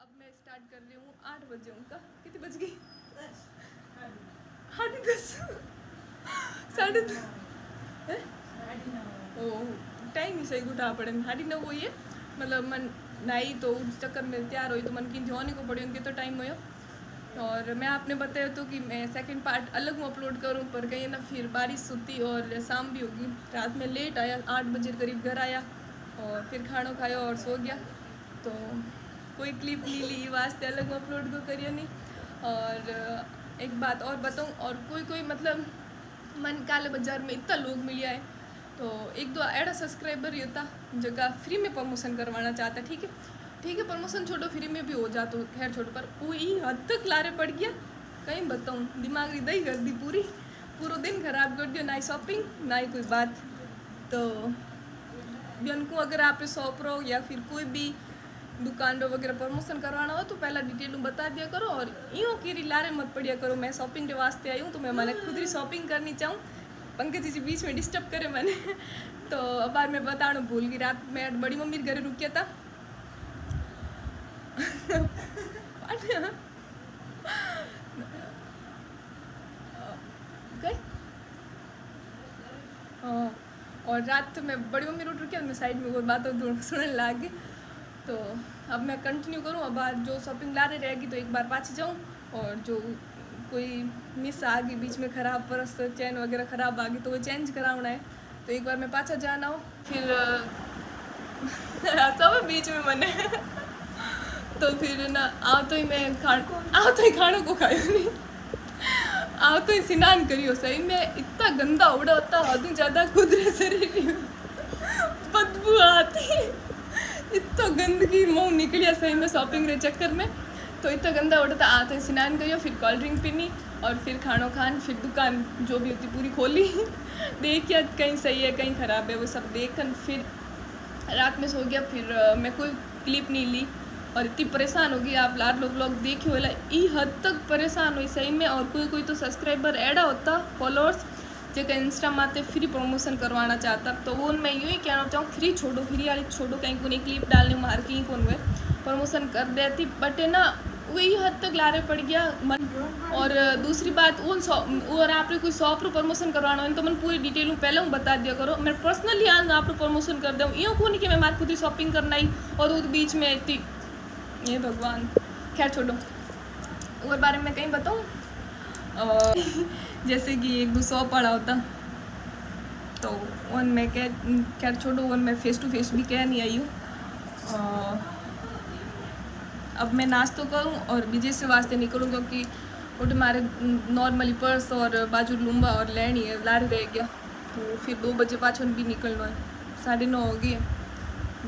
अब मैं स्टार्ट कर रही हूँ 8 बजे। उनका कितनी बज गई? 10:30 साढ़े ओ टाइम ही सही उठा पड़े 9:30 हुई है। मतलब मन नाई तो उस चक्कर में तैयार हुई तो मन की जोने को पड़ी उनके तो टाइम हुआ। और मैं आपने बताया तो कि मैं सेकंड पार्ट अलग में अपलोड करूं, पर कहीं ना फिर बारिश होती और शाम भी होगी। रात में लेट आया, 8 बजे करीब घर आया और फिर खाना खाया और सो गया। तो कोई क्लिप नहीं ली, वास्ते अलग में अपलोड को करिए नहीं। और एक बात और बताऊं, और कोई मतलब मन काले बाजार में इतना लोग मिलिया है तो एक दो एड़ा सब्सक्राइबर ही होता जगह फ्री में प्रमोशन करवाना चाहता। ठीक है प्रमोशन छोड़ो, फ्री में भी हो जा तो खैर छोड़ो, पर वही हद तक लारे पड़ गया। कहीं बताऊँ, दिमाग दही कर दी पूरा दिन खराब कर दिया। ना ही शॉपिंग ना ही कोई बात। तो उनको अगर आप शॉप रहो या फिर कोई भी दुकान वगैरह प्रमोशन करवाना हो तो पहला डिटेल में बता दिया करो और यूँ की लारे मत पड़िया करो। मैं शॉपिंग के वास्ते आई हूँ तो मैं मैंने खुद ही शॉपिंग करनी चाहूँ। पंकज जी बीच में डिस्टर्ब करे मैंने तो अब बार मैं बताना भूल गई। रात में बड़ी मम्मी के घर रुकिया था और रात में बड़ी मम्मी रोट रुकी, मैं साइड में कोई बात सुनने लग गई। तो अब मैं कंटिन्यू करूँ। अब आज जो शॉपिंग ला रही रहेगी तो एक बार पाछी जाऊँ, और जो कोई मिस आ गई बीच में ख़राब परस चैन वगैरह ख़राब आ गई तो वो चेंज कराना है। तो एक बार मैं पाछा जाना हो फिर सब बीच में मने तो फिर ना आओ तो ही मैं खानों को खाया नहीं, आओ तो ही स्नान करियो। सही में इतना गंदा उड़ा होता हद ज़्यादा खुदरे शरीर बदबू आती, इतना गंदगी मुँह निकलिया सही में शॉपिंग के चक्कर में। तो इतना गंदा उड़ा था, आते ही स्नान करियो, फिर कोल्ड ड्रिंक पीनी और फिर खानो खान, फिर दुकान जो भी होती पूरी खोली देखिए कहीं सही है कहीं ख़राब है वो सब देख कर फिर रात में सो गया। फिर मैं कोई क्लिप नहीं ली और इतनी परेशान होगी। आप लार लोग देखियो वाला ई हद तक परेशान हुई सही में। और कोई तो सब्सक्राइबर एडा होता फॉलोअर्स जो इंस्टा माते फ्री प्रमोशन करवाना चाहता, तो वो मैं यूँ ही कहना चाहूँ फ्री छोड़ो, फ्री वाली छोड़ो, कहीं को नहीं क्लिप डालने मार कहीं कौन हुए प्रमोशन कर देती। बट है ना वही हद तक लारे पड़ गया मन। और दूसरी बात और आपने कोई शॉप रो प्रमोशन करवाना हो तो मैं पूरी डिटेल पहले हूँ बता दिया करो। मैं पर्सनली आज आप प्रमोशन कर दूँ यूँ को नहीं कि मैं मार खुद ही शॉपिंग करना ही और वो बीच में इतनी ये भगवान। खैर छोड़ो, और बारे में कहीं बताऊँ जैसे कि एक दो शॉप पड़ा होता तो वन में खैर छोड़ो, वन में फेस टू फेस भी कह नहीं आई हूँ। अब मैं नाश्तो करूँ और विजय से वास्ते निकलूँ क्योंकि वो मारे नॉर्मली पर्स और बाजू लूम्बा और लेनी है लारे रह गया। तो फिर 2 बजे पाछन भी निकलना है, 9:30 हो गई है।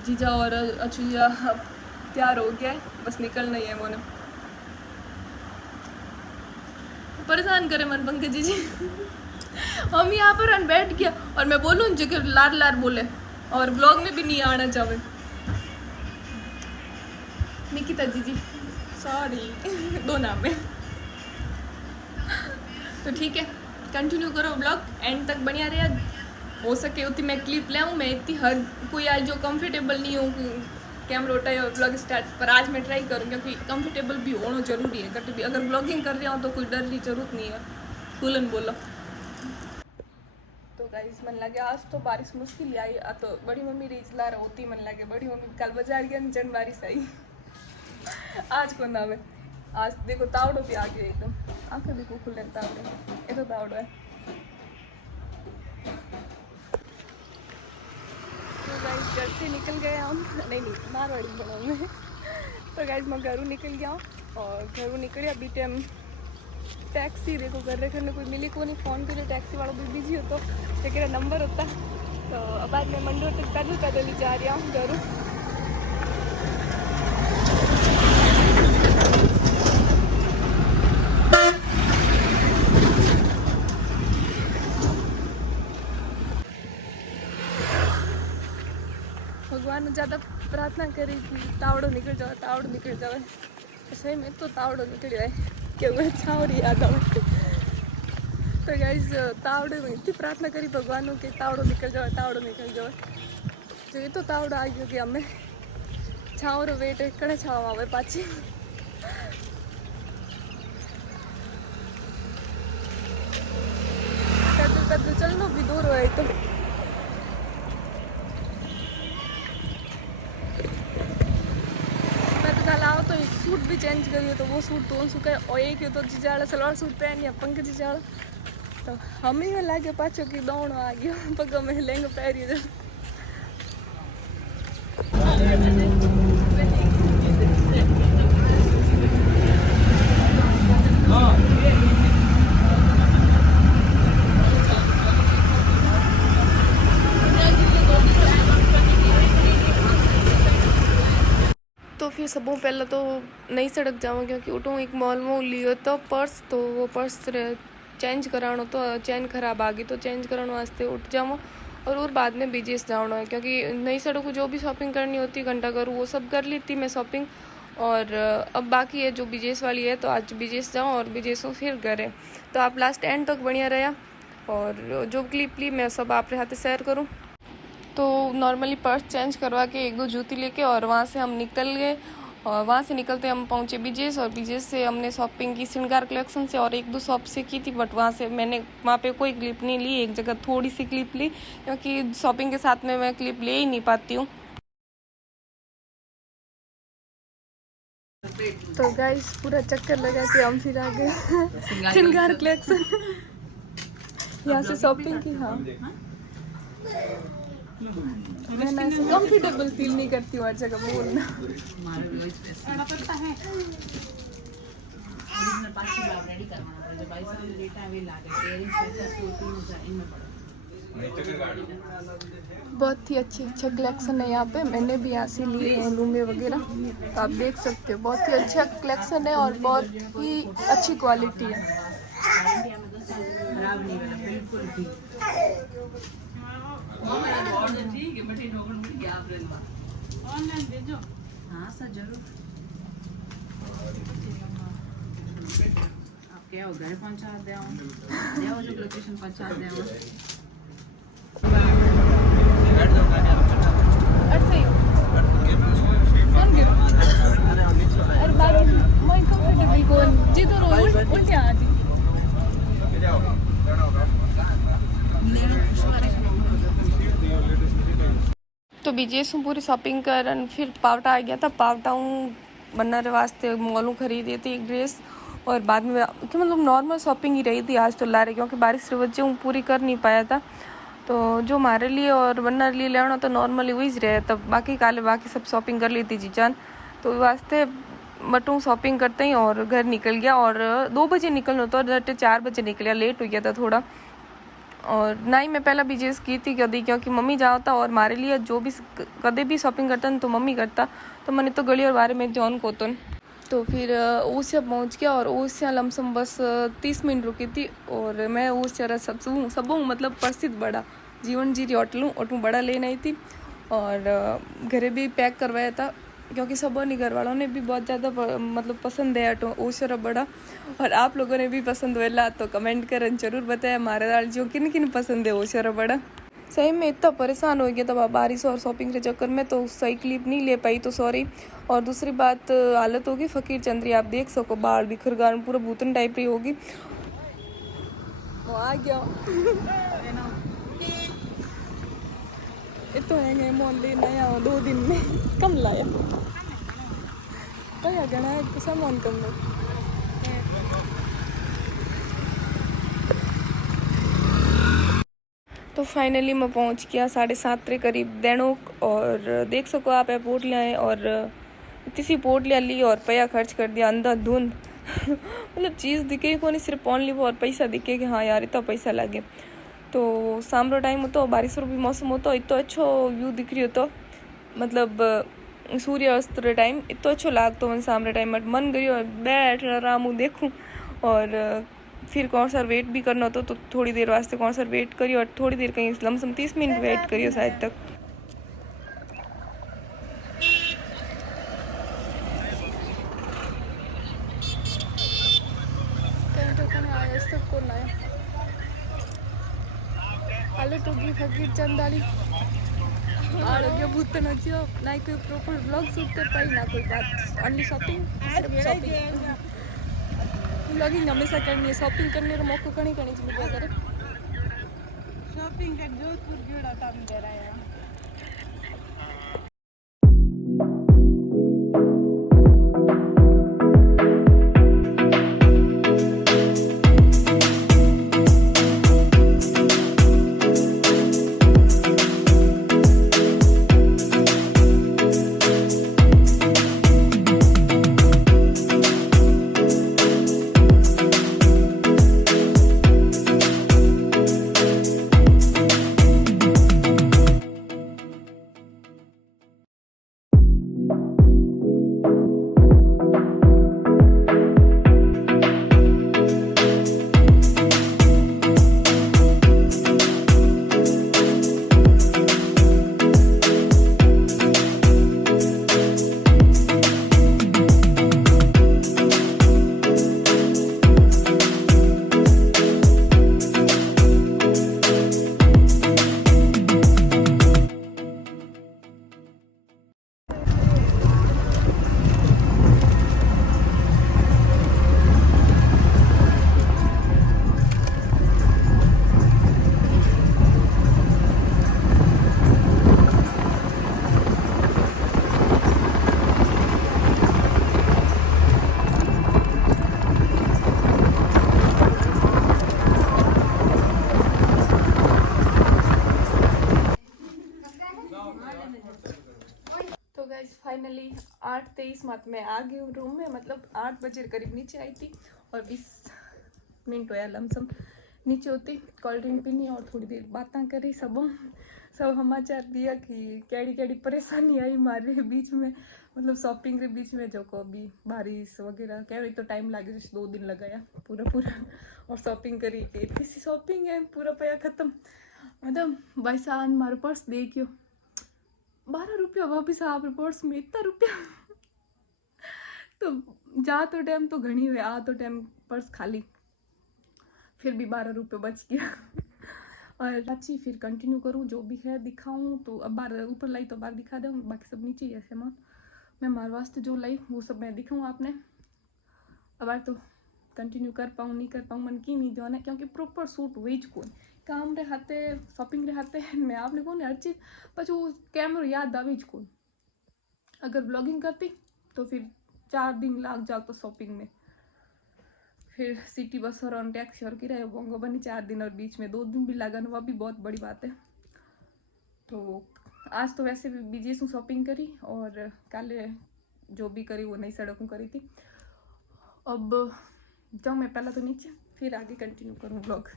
जीजा और अचूजा तैयार हो गया है, बस निकलना ही है। मोने परेशान करे मन पंकज जी हम यहाँ पर बैठ गया और मैं बोलूँ जगह लार बोले और ब्लॉग में भी नहीं आना चाहे। निकिता जी सॉरी 2 नाम में। तो ठीक है कंटिन्यू करो ब्लॉग एंड तक बढ़िया रहे। हो सके उतनी मैं क्लिप ले आऊँ। मैं इतनी हर कोई आज जो कंफर्टेबल नहीं हूँ कैमरा उठाए और ब्लॉग स्टार्ट, पर आज मैं ट्राई करूँ क्योंकि कंफर्टेबल भी होना जरूरी है। कभी भी अगर ब्लॉगिंग कर रहा हूँ तो कोई डर की जरूरत नहीं है, खुलन बोलो। तो गाइस मन लगे आज तो बारिश मुश्किल आई, तो बड़ी मम्मी रीच ला रहा होती मन लगे बड़ी मम्मी कल बाजार गया जन बारिश आई आज को नाम है। आज देखो तावड़ो पे आ गया एकदम, आंखें देखो खुले तावड़े, ये तो तावड़ो है। तो गाइस घर से निकल गए हम, नहीं मारवाड़ी बनाऊँ तो गाइस मैं घरों निकल गया हूँ और घरों निकले अभी टाइम टैक्सी देखो घर रखने कोई मिली को नहीं। फ़ोन करो टैक्सी वालों भी बिजी हो तो लेकिन नंबर होता। तो अब आज मैं मंडोर तक पैदल ही जा रहा हूँ घरों। भगवान ज़्यादा प्रार्थना करी कि तावड़ो निकल जाए। सही में तो तावड़ो निकल जाए क्यों अच्छा हो रही याद आवे। तो गाइस तावड़े में इतनी प्रार्थना करी भगवान के तावड़ो निकल जाए। जो ये तो तावड़ा आ गया हमें छावरो वेट कड़े छाव आवे पाछी कद्दू कद्दू चलनो भी दूर है तो मैं तो कल आओ तो एक सूट भी चेंज करियो तो वो सूट तो सुखे और एक तो जिजाड़ा सलवार सूट पहन या पंख जिजाड़ा तो हम ही लागे पाछो की दौड़ आ गयो पग में लहंगा पहरियो तो फिर सबों पहले तो नई सड़क जाऊँ क्योंकि उठूँ एक मॉल में लियो तो पर्स तो वो पर्स चेंज करानो तो चेन खराब आ गई तो चेंज कराने वास्ते उठ जाऊँ और बाद में बीजेस जाना है क्योंकि नई सड़क को जो भी शॉपिंग करनी होती घंटा करूँ वो सब कर ली थी मैं शॉपिंग और अब बाकी है जो बीजेस वाली है तो आज बीजेस जाऊँ और बीजेस फिर घर है तो आप लास्ट एंड तक बढ़िया रहा और जो क्लिप ली मैं सब आपके हाथ शेयर करूँ। तो नॉर्मली पर्स चेंज करवा के एक दो जूती लेके और वहाँ से हम निकल गए और वहाँ से निकलते हम पहुँचे बीजेस और बीजेस से हमने शॉपिंग की श्रृंगार कलेक्शन से और एक दो शॉप से की थी बट वहाँ से मैंने वहाँ पे कोई क्लिप नहीं ली एक जगह थोड़ी सी क्लिप ली क्योंकि शॉपिंग के साथ में मैं क्लिप ले ही नहीं पाती हूँ। तो गाइस पूरा चक्कर लगा के हम फिर आ गए श्रृंगार कलेक्शन यहाँ से शॉपिंग की। हाँ मैं ना ऐसे कंफर्टेबल फील नहीं करती हूँ हर जगह बोलना। बहुत ही अच्छा कलेक्शन है यहाँ पे मैंने भी यहाँ से लिए हैं लूंगे वगैरह तो आप देख सकते हो बहुत ही अच्छा कलेक्शन है और बहुत ही अच्छी क्वालिटी है। हाँ सर जरूर आप क्या हो घर पहुँचा दे जो लोकेशन पहुँचा दे तो बीजेस पूरी शॉपिंग कर फिर पावटा आ गया था पावटा बनने वास्ते मॉलों खरीदी थी एक ड्रेस और बाद में कि मतलब नॉर्मल शॉपिंग ही रही थी आज तो ला रहे क्योंकि बारिश की वजह से पूरी कर नहीं पाया था तो जो हमारे लिए और बनने लिए लेना तो नॉर्मली वही रहे तब बाकी काले बाकी सब शॉपिंग कर ली थी जीजान तो वास्ते बटू शॉपिंग करते ही और घर निकल गया और 2 बजे निकलना तो 4 बजे निकल गया लेट हो गया था थोड़ा और ना ही मैं पहला बीजेस की थी कभी क्योंकि मम्मी जाता और हमारे लिए जो भी कभी भी शॉपिंग करता तो मम्मी करता तो मैंने तो गली और बारे में जॉन को तो फिर ऊसिया पहुंच गया और ऊसिया लमसम बस 30 मिनट रुकी थी और मैं ऊसिया सब मतलब प्रसिद्ध बड़ा जीवन जी होटल बड़ा लेना आई थी और घरे भी पैक करवाया था क्योंकि सबों ने घर वालों ने भी बहुत ज़्यादा मतलब पसंद है ओशरा बड़ा और आप लोगों ने भी पसंद हुआ तो कमेंट कर जरूर बताया हमारे दाल जो किन किन पसंद है ओशरा बड़ा। सही में इतना परेशान हो गया था बारिश और शॉपिंग के चक्कर में तो सही क्लिप नहीं ले पाई तो सॉरी। और दूसरी बात हालत होगी फकीर चंद्री आप देख सको बाल बिखर गया पूरा भूतन टाइप ही होगी आ गया तो है मोहल्ले नया 2 दिन में कम लाया क्या गणा है तो सामान कम में तो फाइनली मैं पहुंच गया 7:30 के करीब दैनोक और देख सको आप एयरपोर्ट ले आए और इतनी सी पोर्ट ले ली और पैसा खर्च कर दिया अंधाधुंध मतलब चीज़ दिखे को नहीं सिर्फ ऑनली वो और पैसा दिखे कि हाँ यार इतना पैसा लगे तो शाम रो टाइम होता बारिश रो भी मौसम होता इतना अच्छो व्यू दिख रही हो तो मतलब सूर्यास्त रे टाइम इतना अच्छो लागतो मन शाम रे टाइम मन करियो बैठ आराम देखूँ और फिर कौन सा वेट भी करना होता तो थोड़ी देर वास्ते कौन सा वेट करियो और थोड़ी देर कहीं लमसम 30 मिनट वेट करियो शायद तक। हेलो टुगी फकीर चंदाली आरोग्य भूत नजियो ना कोई प्रॉपर व्लॉग शूट कर पाई ना कोई बात ओनली शॉपिंग शॉपिंग व्लॉगिंग हमेशा करनी है शॉपिंग करने रो मौको कणी कणी चीज मिलिया करे शॉपिंग कर जोधपुर जोड़ा काम दे रहा है तो गाइस फाइनली 8:23 मत मैं आ गई हूँ रूम में मतलब 8 बजे करीब नीचे आई थी और 20 मिनट हुआ लमसम नीचे होती कोल्ड ड्रिंक पीनी और थोड़ी देर बातें करी सब समाचार दिया कि कैडी कैडी परेशानी आई मारे बीच में मतलब शॉपिंग के बीच में जो को अभी बारिश वगैरह कह रही तो टाइम लगे जैसे 2 दिन लगाया पूरा और शॉपिंग करी इतनी सी शॉपिंग है पूरा पैसा खत्म मतलब भाई साहब मारे पर्स देखियो 12 रुपया वापिस आप पर्स में इतना रुपया तो जा तो टाइम तो घनी हुए आ तो टाइम पर्स खाली फिर भी 12 रुपये बच गया और अच्छी फिर कंटिन्यू करूँ जो भी है दिखाऊँ तो अब बाहर ऊपर लाई तो बाहर दिखा दूँ बाकी सब नीचे ही है सामान मैं मार वास्ते जो लाई वो सब मैं दिखाऊँ आपने अब तो कंटिन्यू कर पाऊँ नहीं कर पाऊँ मन की नहीं जो है क्योंकि प्रॉपर सूट वेज को काम रे हाथे शॉपिंग रे हाथे मैं आपने कौन हर चीज़ पचू कैमरो याद आवीज को अगर ब्लॉगिंग करती तो फिर 4 दिन लाग जाओ तो शॉपिंग में फिर सिटी बस और टैक्सी और किराया बोंगो बनी 4 दिन और बीच में 2 दिन भी लगा वह भी बहुत बड़ी बात है तो आज तो वैसे भी बिजी हूँ शॉपिंग करी और कल जो भी करी वो नई सड़कों करी थी अब जाऊँ मैं पहला तो नीचे फिर आगे कंटिन्यू करूँ ब्लॉग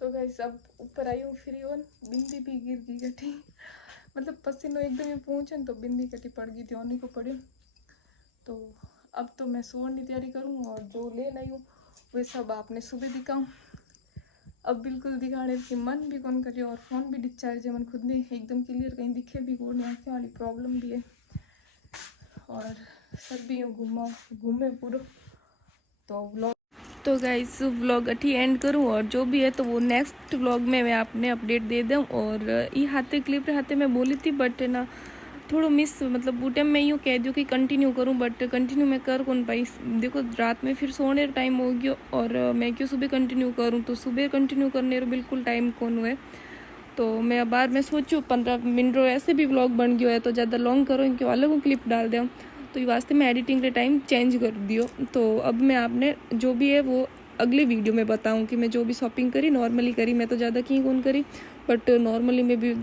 तो गाइस अब ऊपर आई हूँ फिर और बिंदी भी गिर गई कटी मतलब पसीनो एकदम ही पहुँचे तो बिंदी कटी पड़ गई थी उन्हीं को पड़े तो अब तो मैं सोने की तैयारी करूँ और जो ले आई हूँ वे सब आपने सुबह दिखाऊँ अब बिल्कुल दिखाने की मन भी कौन करे और फ़ोन भी डिस्चार्ज है मन खुद ने एकदम क्लियर कहीं दिखे भी कौन आँखें वाली प्रॉब्लम भी है और सब भी घूमे पूरा तो व्लॉग तो गाइस व्लॉग अठी एंड करूँ और जो भी है तो वो नेक्स्ट व्लॉग में मैं आपने अपडेट दे दूँ और ये हाथे क्लिप हाथे मैं बोली थी बट ना थोड़ा मिस मतलब वो टाइम मैं यूँ कह दूँ कि कंटिन्यू करूँ बट कंटिन्यू मैं कर कौन पाई देखो रात में फिर सोने टाइम हो गया और मैं क्यों सुबह कंटिन्यू करूँ तो सुबह कंटिन्यू करने बिल्कुल टाइम कौन हुए तो मैं बार मैं सोचूँ 15 मिनट ऐसे भी व्लॉग बन गया है तो ज़्यादा लॉन्ग करो इनके अलग क्लिप डाल दूँ तो ये वास्ते मैं एडिटिंग के टाइम चेंज कर दियो तो अब मैं आपने जो भी है वो अगले वीडियो में बताऊँ कि मैं जो भी शॉपिंग करी नॉर्मली करी मैं तो ज़्यादा की कौन करी बट नॉर्मली में भी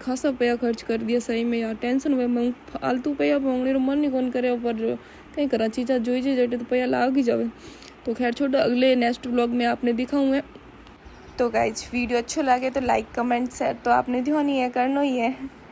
खासा पैसा खर्च कर दिया सही में यार टेंशन हुए मैं फालतू पैसा मांगने मन नहीं कौन करे पर कहीं करा चीज़ा जो जटे तो पैसा लाग ही जाए तो खैर छोड़ो अगले नेक्स्ट व्लॉग में आपने दिखाऊँ मैं तो गाइज वीडियो अच्छो लगे तो लाइक कमेंट शेयर तो आपने ध्यान ही है करना ही है।